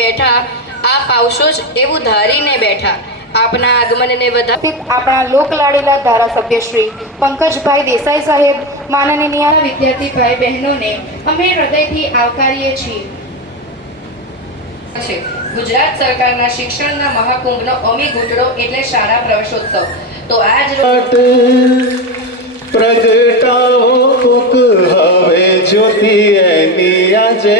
બેઠા આપ આવશો જ એવું ધારીને બેઠા આપના આગમનને વધાવી આપણા લોકલાડીલા ધારાસભ્ય શ્રી પંકજભાઈ દેસાઈ સાહેબ, માનનીય વિદ્યાર્થી ભાઈ બહેનોને અમે હૃદયથી આવકારીએ છીએ. ગુજરાત સરકારના શિક્ષણના મહાકુંભનો અમી ઘૂંટડો એટલે શાળા પ્રવેશોત્સવ. તો આજ પ્રગટાવો કોક હવે જ્યોતિ એની આજે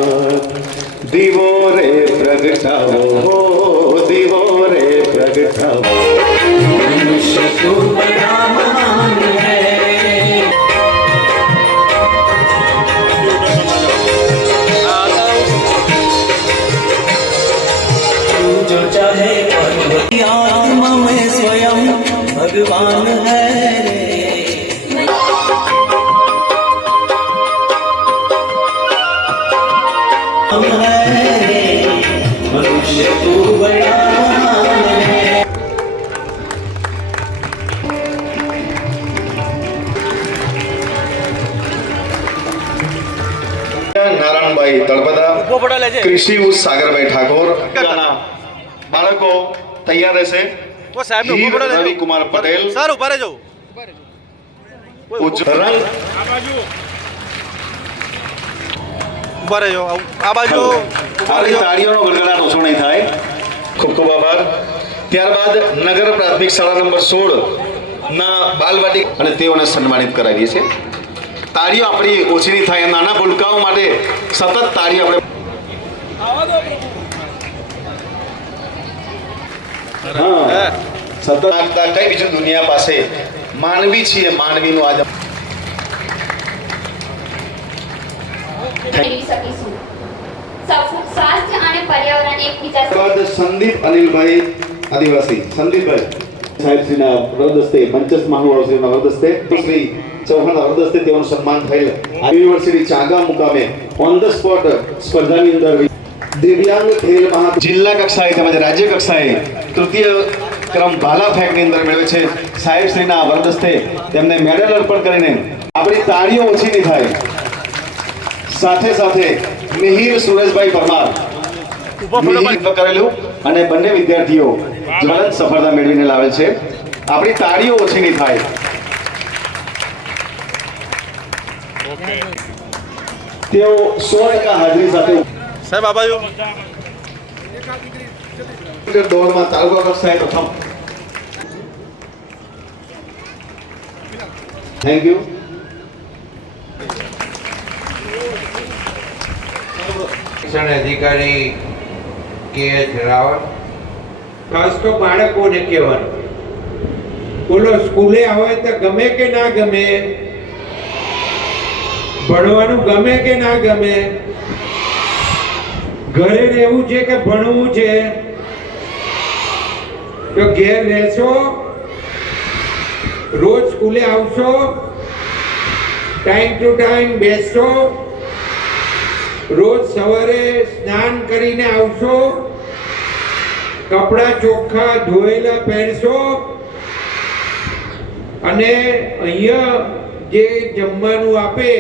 દીવો રે પ્રગટાવો હો દીવો રે પ્રગટાવો મનુષ્ય તો બડા મહાન હૈ जो चाहे आत्मा में स्वयं भगवान है मनुष्य तू बड़ा है. नारायणभाई तळपदा, कृषि सागरभाई ठाकुर, बाळको तैयार રહેશે. રવિ કુમાર પટેલ સર ઉભા રહેજો. ઉજ્જવલ ઉભા રહેજો. આ બાજુ તાળીઓનો ગડગડાટ ઓછો નહીં થાય. ખૂબ ખૂબ આભાર. ત્યારબાદ નગર પ્રાથમિક શાળા નંબર 16 ના બાલવાટિક અને તેઓને સન્માનિત કરાવીએ છીએ. તાળીઓ આપણી ઓછી નહીં થાય. નાના ભૂલકાઓ માટે સતત તાળીઓ આપણે સતત કઈ બીજી દુનિયા પાસે માનવી છીએ. માનવીનું આજ સ્વાસ્થ્ય અને પર્યાવરણ એકબીજા સંદીપ અનિલભાઈ આદિવાસી. સંદીપભાઈ સાહેબશ્રીના વરદસ્તે, મંચસ્થ મહાનુભાવશ્રીના વરદસ્તે, શ્રી ચૌહાણના વરદસ્તે તેઓનું સન્માન થયેલ. યુનિવર્સિટી ચાંગા મુકામે ઓન ધ સ્પોટ સ્પર્ધાની અંદર દિવ્યાંગ ખેલ જિલ્લા કક્ષાએ તેમજ રાજ્ય કક્ષાએ તૃતીય ક્રમ ભાલા ફેંકની અંદર મેળવે છે. સાહેબશ્રીના વરદસ્તે તેમને મેડલ અર્પણ કરીને આપણી તાળીઓ ઓછી નહીં થાય. સાથે સાથે મિહિર સુરેશભાઈ પરમાર કરેલું અને બંને વિદ્યાર્થીઓ જ્વલંત સફળતા મેળવીને લાવે છે. આપણી તાળીઓ ઓછી નહીં થાય. તેઓ 100% હાજરી સાથે સાહેબ આ બાજુ દોડમાં તાલુકા કક્ષાએ પ્રથમ. Thank you. શિક્ષણ અધિકારી કે.એચ. રાવલ. ખાસ તો બાળકોને કહેવાનું, બોલો સ્કૂલે આવે તો ગમે કે ના ગમે, ભણવાનું ગમે કે ના ગમે, ઘરે રહેવું છે કે ભણવું છે, તો ઘેર રહેશો, રોજ સ્કૂલે આવશો, ટાઈમ ટુ ટાઈમ બેસશો, રોજ સવારે સ્નાન કરીને આવશો, કપડાં ચોખ્ખા ધોયેલા પહેરશો અને અહીંયા જે જમવાનું આપે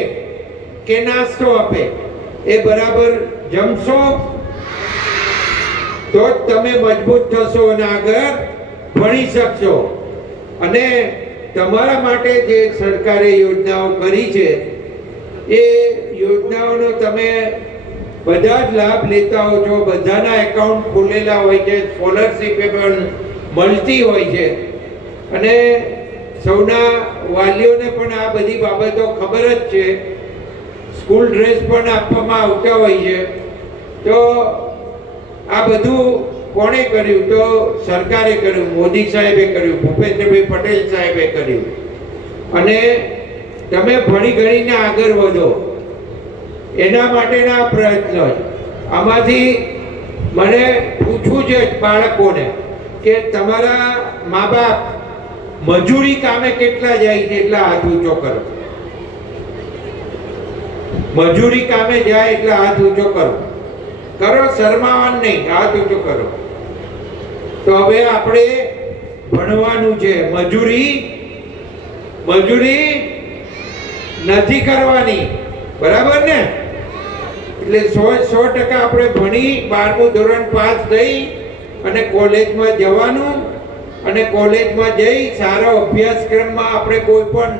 કે નાસ્તો આપે એ બરાબર જમશો તો જ તમે મજબૂત થશો અને આગળ ભણી શકશો. અને તમારા માટે જે સરકારે યોજનાઓ કરી છે એ યોજનાઓનો તમે બધા જ લાભ લેતા હો છો. બધાના એકાઉન્ટ ખોલેલા હોય છે, સ્કોલરશીપ પણ મળતી હોય છે અને સૌના વાલીઓને પણ આ બધી બાબતો ખબર જ છે. સ્કૂલ ડ્રેસ પણ આપવામાં આવતા હોય છે. તો આ બધું કોણે કર્યું? તો સરકારે કર્યું, મોદી સાહેબે કર્યું, ભૂપેન્દ્રભાઈ પટેલ સાહેબે કર્યું. અને તમે ભણી ગણીને આગળ વધો એના માટેના પ્રયત્નો. આમાંથી મને પૂછવું છે બાળકોને કે તમારા મા બાપ મજૂરી કામે કેટલા જાય છે? એટલા હાથ ઊંચો કરો. મજૂરી કામે જાય એટલા હાથ ઊંચો કરો. કરો, શરમાવાનું નહીં, હાથ ઊંચો કરો. તો હવે આપણે ભણવાનું છે. મજૂરી નથી કરવાની, બરાબર ને? એટલે 100% આપણે ભણી 12મું ધોરણ પાસ થઈ અને કોલેજમાં જવાનું અને કોલેજમાં જઈ સારા અભ્યાસક્રમમાં આપણે કોઈ પણ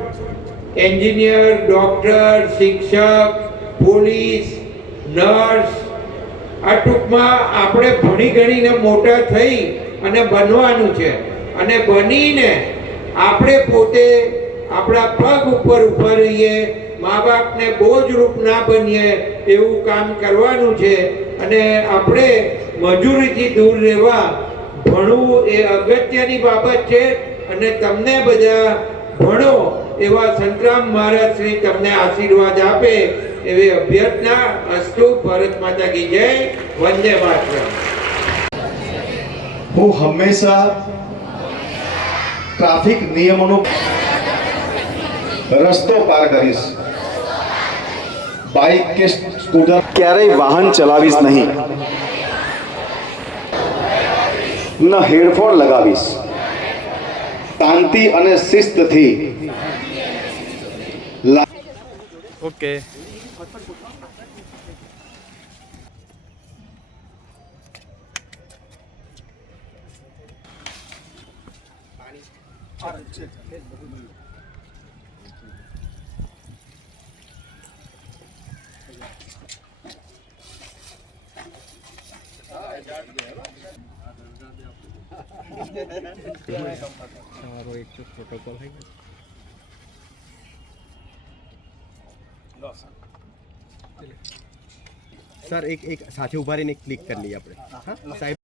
એન્જિનિયર, ડોક્ટર, શિક્ષક, પોલીસ, નર્સ, આ ટૂંકમાં આપણે ભણી ગણીને મોટા થઈ અને બનવાનું છે અને બનીને આપણે પોતે આપણા પગ ઉપર ઊભા રહીએ, મા બાપને બોજરૂપ ના બનીએ એવું કામ કરવાનું છે અને આપણે મજૂરીથી દૂર રહેવા ભણવું એ અગત્યની બાબત છે અને તમને બધા ભણો એવા સંતરામ મહારાજ શ્રી તમને આશીર્વાદ આપે એવી અભ્યર્થના. અસ્તુ. ભારત માતા કી જય. વંદે માતરમ. હું હંમેશા ટ્રાફિક નિયમોનો રસ્તો પાર કરીશ. બાઇક કે સ્કૂટર ક્યારેય વાહન ચલાવીશ નહીં. ન હેડફોન લગાવીશ. શાંતિ અને શિસ્તથી ઓકે. સર એક સાથે ઉભા રહીને ક્લિક કરી લઈએ આપણે. હા સાહેબ.